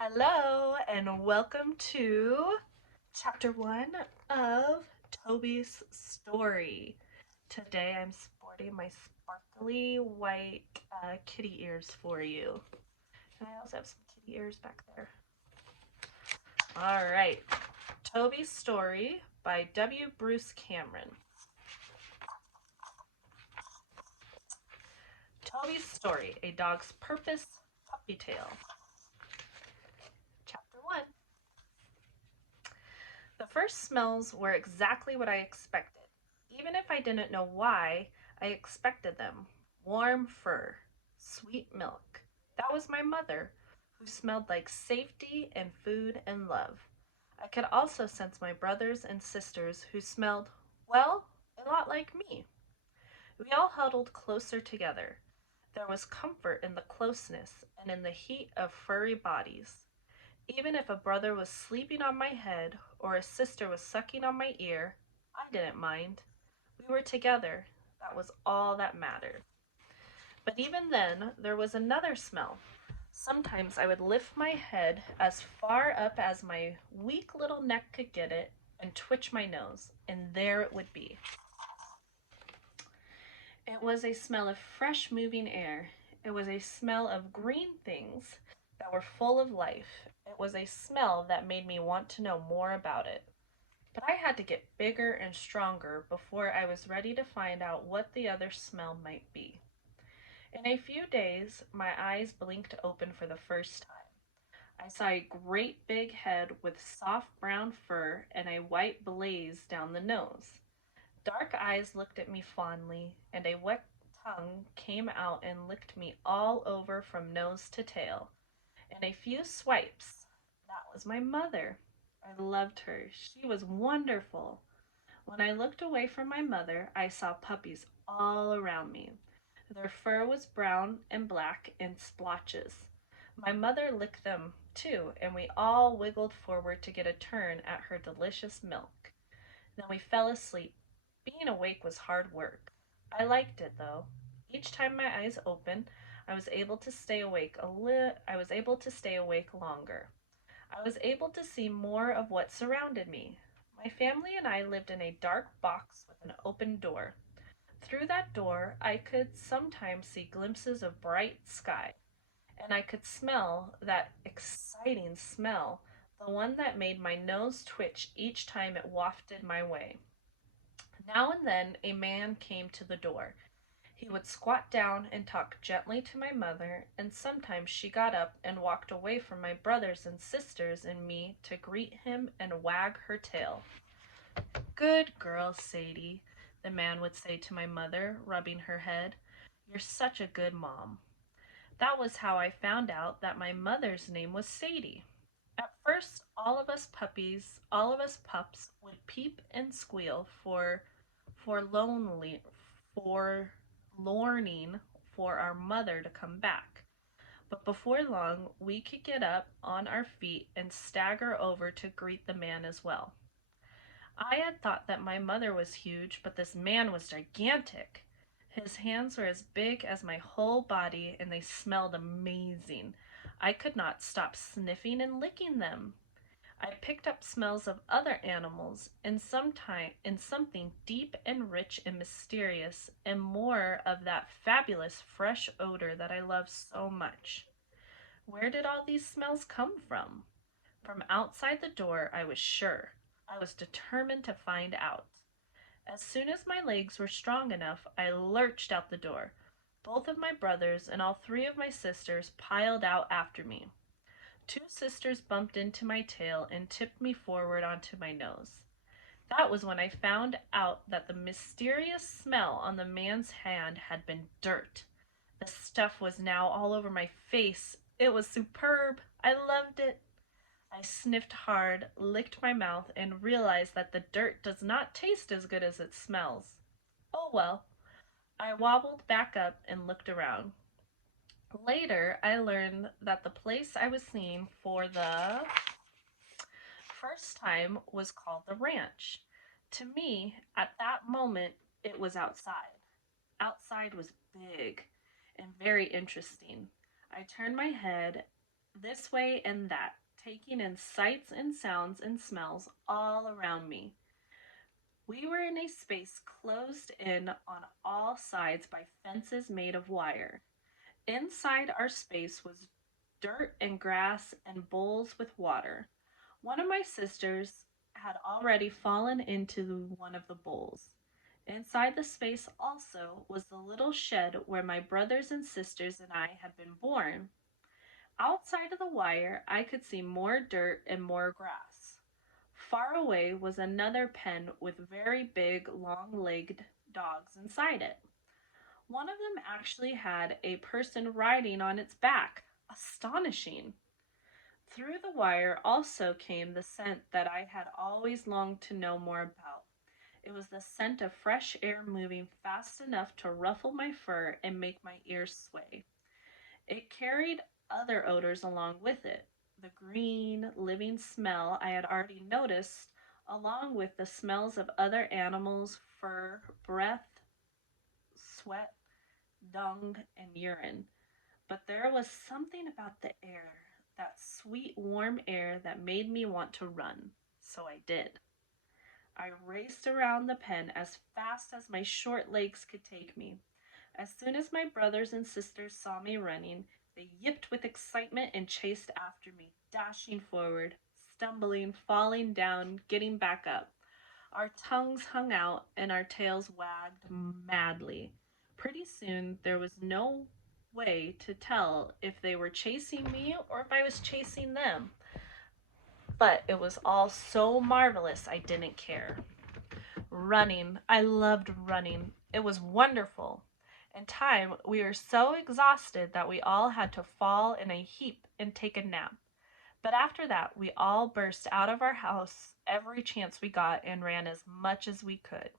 Hello, and welcome to chapter 1 of Toby's story. Today I'm sporting my sparkly white kitty ears for you. And I also have some kitty ears back there. All right, Toby's story by W. Bruce Cameron. Toby's story, A Dog's Purpose Puppy Tale. Chapter 1. The first smells were exactly what I expected. Even if I didn't know why, I expected them. Warm fur, sweet milk. That was my mother, who smelled like safety and food and love. I could also sense my brothers and sisters who smelled, well, a lot like me. We all huddled closer together. There was comfort in the closeness and in the heat of furry bodies. Even if a brother was sleeping on my head or a sister was sucking on my ear, I didn't mind. We were together. That was all that mattered. But even then, there was another smell. Sometimes I would lift my head as far up as my weak little neck could get it and twitch my nose, and there it would be. It was a smell of fresh moving air. It was a smell of green things that were full of life. It was a smell that made me want to know more about it. But I had to get bigger and stronger before I was ready to find out what the other smell might be. In a few days, my eyes blinked open for the first time. I saw a great big head with soft brown fur and a white blaze down the nose. Dark eyes looked at me fondly, and a wet tongue came out and licked me all over from nose to tail. In a few swipes, that was my mother. I loved her. She was wonderful. When I looked away from my mother, I saw puppies all around me. Their fur was brown and black in splotches. My mother licked them too, and we all wiggled forward to get a turn at her delicious milk. Then we fell asleep. Being awake was hard work. I liked it though. Each time my eyes opened, I was able to stay awake longer. I was able to see more of what surrounded me. My family and I lived in a dark box with an open door. Through that door, I could sometimes see glimpses of bright sky, and I could smell that exciting smell, the one that made my nose twitch each time it wafted my way. Now and then a man came to the door. He would squat down and talk gently to my mother, and sometimes she got up and walked away from my brothers and sisters and me to greet him and wag her tail. "Good girl, Sadie," the man would say to my mother, rubbing her head. "You're such a good mom." That was how I found out that my mother's name was Sadie. At first, all of us pups would peep and squeal for lonely, for lorning for our mother to come back. But before long, we could get up on our feet and stagger over to greet the man as well. I had thought that my mother was huge, but this man was gigantic. His hands were as big as my whole body, and they smelled amazing. I could not stop sniffing and licking them. I picked up smells of other animals, and sometime in something deep and rich and mysterious, and more of that fabulous fresh odor that I love so much. Where did all these smells come from? From outside the door, I was sure. I was determined to find out. As soon as my legs were strong enough, I lurched out the door. Both of my brothers and all three of my sisters piled out after me. Two sisters bumped into my tail and tipped me forward onto my nose. That was when I found out that the mysterious smell on the man's hand had been dirt. The stuff was now all over my face. It was superb. I loved it. I sniffed hard, licked my mouth, and realized that the dirt does not taste as good as it smells. Oh well. I wobbled back up and looked around. Later, I learned that the place I was seeing for the first time was called the ranch. To me, at that moment, it was outside. Outside was big and very interesting. I turned my head. this way and that, taking in sights and sounds and smells all around me. We were in a space closed in on all sides by fences made of wire. Inside our space was dirt and grass and bowls with water. One of my sisters had already fallen into one of the bowls. Inside the space also was the little shed where my brothers and sisters and I had been born. Outside of the wire, I could see more dirt and more grass. Far away was another pen with very big, long legged dogs inside it. One of them actually had a person riding on its back. Astonishing! Through the wire also came the scent that I had always longed to know more about. It was the scent of fresh air moving fast enough to ruffle my fur and make my ears sway. It carried other odors along with it. The green, living smell I had already noticed, along with the smells of other animals' fur, breath, sweat, dung, and urine. But there was something about the air, that sweet, warm air that made me want to run. So I did. I raced around the pen as fast as my short legs could take me. As soon as my brothers and sisters saw me running, they yipped with excitement and chased after me, dashing forward, stumbling, falling down, getting back up. Our tongues hung out and our tails wagged madly. Pretty soon there was no way to tell if they were chasing me or if I was chasing them. But it was all so marvelous I didn't care. Running. I loved running. It was wonderful. In time, we were so exhausted that we all had to fall in a heap and take a nap. But after that, we all burst out of our house every chance we got and ran as much as we could.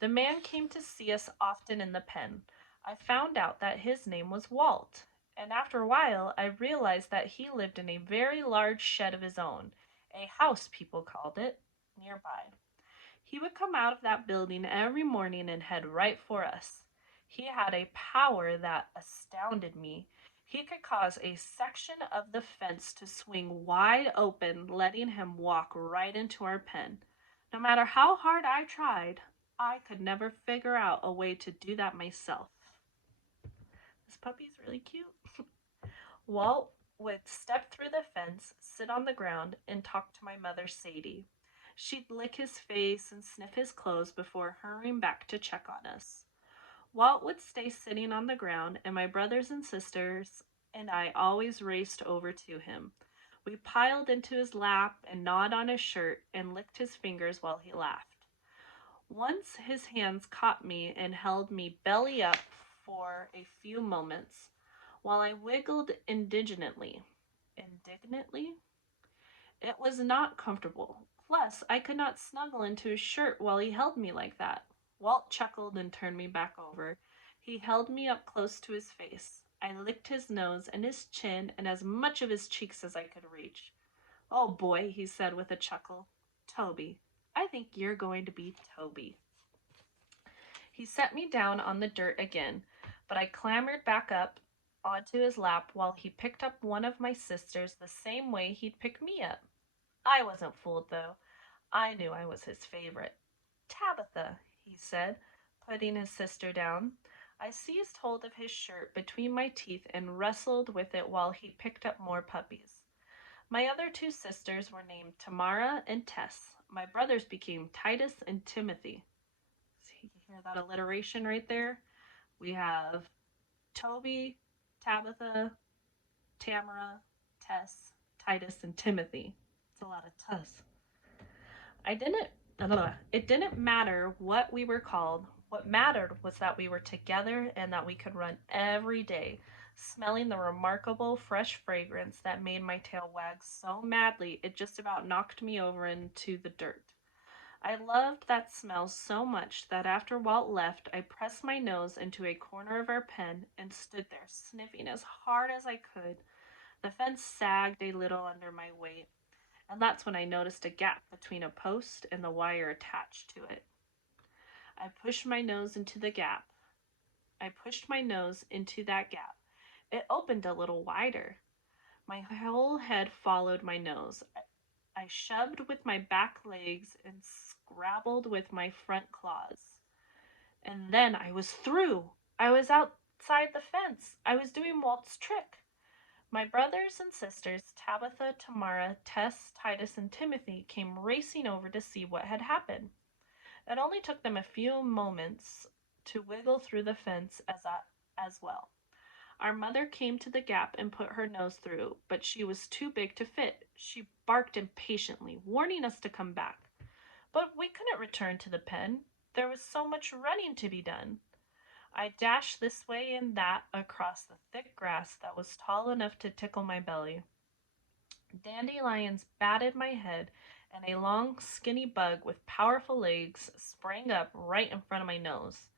The man came to see us often in the pen. I found out that his name was Walt, and after a while I realized that he lived in a very large shed of his own, a house people called it, nearby. He would come out of that building every morning and head right for us. He had a power that astounded me. He could cause a section of the fence to swing wide open, letting him walk right into our pen. No matter how hard I tried, I could never figure out a way to do that myself. This puppy's really cute. Walt would step through the fence, sit on the ground, and talk to my mother, Sadie. She'd lick his face and sniff his clothes before hurrying back to check on us. Walt would stay sitting on the ground, and my brothers and sisters and I always raced over to him. We piled into his lap and gnawed on his shirt and licked his fingers while he laughed. Once his hands caught me and held me belly up for a few moments while I wiggled indignantly. Indignantly? It was not comfortable. Plus, I could not snuggle into his shirt while he held me like that. Walt chuckled and turned me back over. He held me up close to his face. I licked his nose and his chin and as much of his cheeks as I could reach. Oh boy, he said with a chuckle. Toby, I think you're going to be Toby. He set me down on the dirt again, but I clambered back up onto his lap while he picked up one of my sisters the same way he'd pick me up. I wasn't fooled, though. I knew I was his favorite. Tabitha, he said, putting his sister down. I seized hold of his shirt between my teeth and wrestled with it while he picked up more puppies. My other two sisters were named Tamara and Tess. My brothers became Titus and Timothy. See, you hear that alliteration right there? We have Toby, Tabitha, Tamara, Tess, Titus, and Timothy. It's a lot of Tess. I didn't It didn't matter what we were called. What mattered was that we were together and that we could run every day, smelling the remarkable fresh fragrance that made my tail wag so madly it just about knocked me over into the dirt. I loved that smell so much that after Walt left, I pressed my nose into a corner of our pen and stood there sniffing as hard as I could. The fence sagged a little under my weight, and that's when I noticed a gap between a post and the wire attached to it. I pushed my nose into the gap. I pushed my nose into that gap. It opened a little wider. My whole head followed my nose. I shoved with my back legs and scrabbled with my front claws. And then I was through. I was outside the fence. I was doing Walt's trick. My brothers and sisters, Tabitha, Tamara, Tess, Titus, and Timothy, came racing over to see what had happened. It only took them a few moments to wiggle through the fence as well. Our mother came to the gap and put her nose through, but she was too big to fit. She barked impatiently, warning us to come back. But we couldn't return to the pen. There was so much running to be done. I dashed this way and that across the thick grass that was tall enough to tickle my belly. Dandelions batted my head, and a long, skinny bug with powerful legs sprang up right in front of my nose.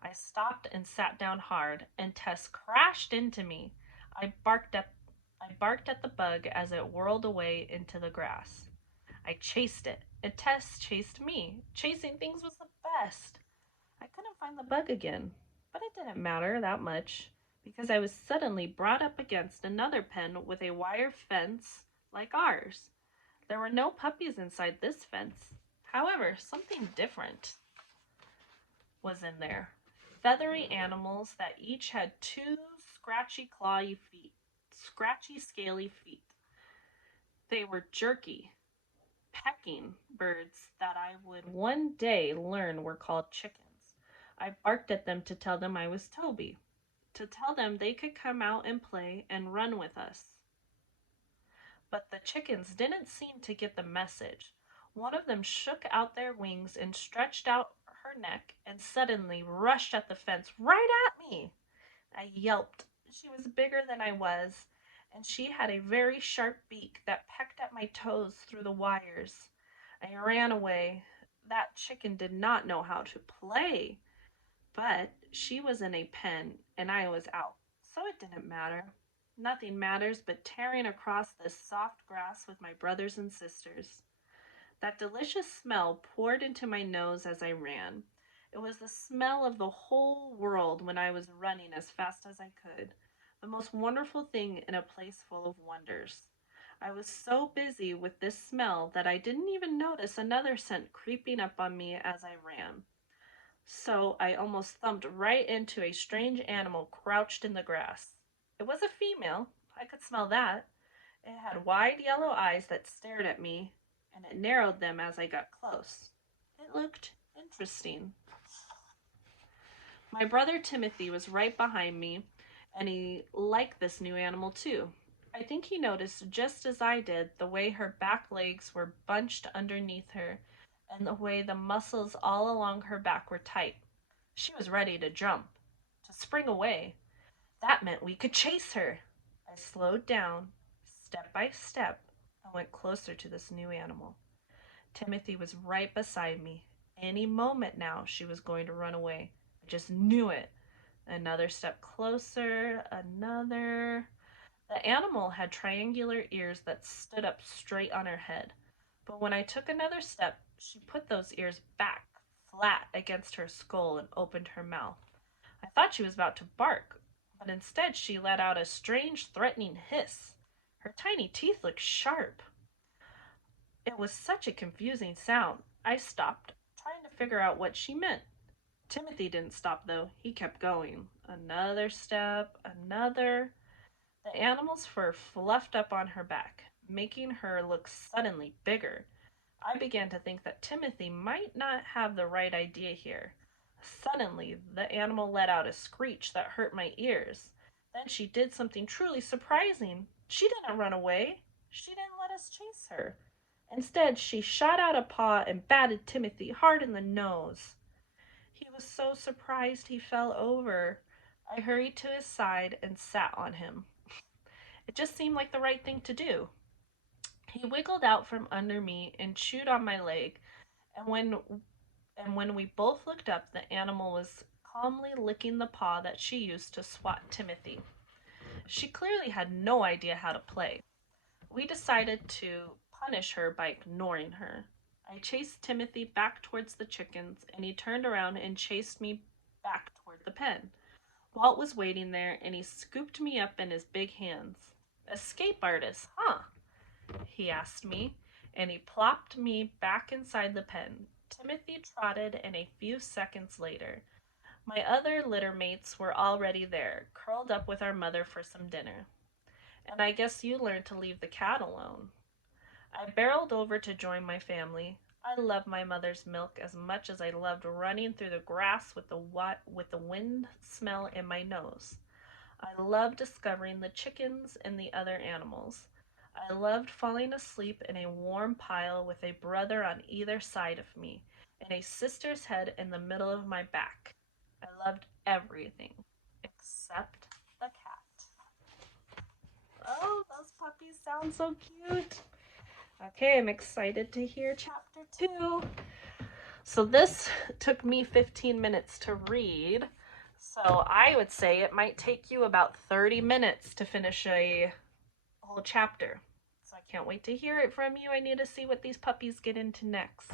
I stopped and sat down hard, and Tess crashed into me. I barked up I barked at the bug as it whirled away into the grass. I chased it, and Tess chased me. Chasing things was the best. I couldn't find the bug again, but it didn't matter that much because I was suddenly brought up against another pen with a wire fence like ours. There were no puppies inside this fence. However, something different was in there. Feathery animals that each had two scratchy, scaly feet. They were jerky, pecking birds that I would one day learn were called chickens. I barked at them to tell them I was Toby, to tell them they could come out and play and run with us. But the chickens didn't seem to get the message. One of them shook out their wings and stretched out her neck and suddenly rushed at the fence right at me. I yelped. She was bigger than I was, and she had a very sharp beak that pecked at my toes through the wires. I ran away. That chicken did not know how to play, but she was in a pen and I was out, so it didn't matter. Nothing matters but tearing across this soft grass with my brothers and sisters. That delicious smell poured into my nose as I ran. It was the smell of the whole world when I was running as fast as I could. The most wonderful thing in a place full of wonders. I was so busy with this smell that I didn't even notice another scent creeping up on me as I ran. So I almost thumped right into a strange animal crouched in the grass. It was a female. I could smell that. It had wide yellow eyes that stared at me, and it narrowed them as I got close. It looked interesting. My brother Timothy was right behind me, and he liked this new animal too. I think he noticed just as I did the way her back legs were bunched underneath her and the way the muscles all along her back were tight. She was ready to jump, to spring away. That meant we could chase her. I slowed down, step by step, and went closer to this new animal. Timothy was right beside me. Any moment now, she was going to run away. I just knew it. Another step closer, another. The animal had triangular ears that stood up straight on her head. But when I took another step, she put those ears back, flat against her skull, and opened her mouth. I thought she was about to bark, but instead she let out a strange, threatening hiss. Her tiny teeth looked sharp. It was such a confusing sound. I stopped, trying to figure out what she meant. Timothy didn't stop, though. He kept going. Another step, another. The animal's fur fluffed up on her back, making her look suddenly bigger. I began to think that Timothy might not have the right idea here. Suddenly, the animal let out a screech that hurt my ears. Then she did something truly surprising. She didn't run away. She didn't let us chase her. Instead, she shot out a paw and batted Timothy hard in the nose. He was so surprised he fell over. I hurried to his side and sat on him. It just seemed like the right thing to do. He wiggled out from under me and chewed on my leg, and when we both looked up, the animal was calmly licking the paw that she used to swat Timothy. She clearly had no idea how to play. We decided to punish her by ignoring her. I chased Timothy back towards the chickens, and he turned around and chased me back toward the pen. Walt was waiting there, and he scooped me up in his big hands. Escape artist, huh? He asked me, and he plopped me back inside the pen. Timothy trotted, and a few seconds later, my other litter mates were already there, curled up with our mother for some dinner. And I guess you learned to leave the cat alone. I barreled over to join my family. I loved my mother's milk as much as I loved running through the grass with the wind smell in my nose. I loved discovering the chickens and the other animals. I loved falling asleep in a warm pile with a brother on either side of me and a sister's head in the middle of my back. I loved everything except the cat. Oh, those puppies sound so cute. Okay, I'm excited to hear chapter 2. So this took me 15 minutes to read. So I would say it might take you about 30 minutes to finish a whole chapter. So I can't wait to hear it from you. I need to see what these puppies get into next.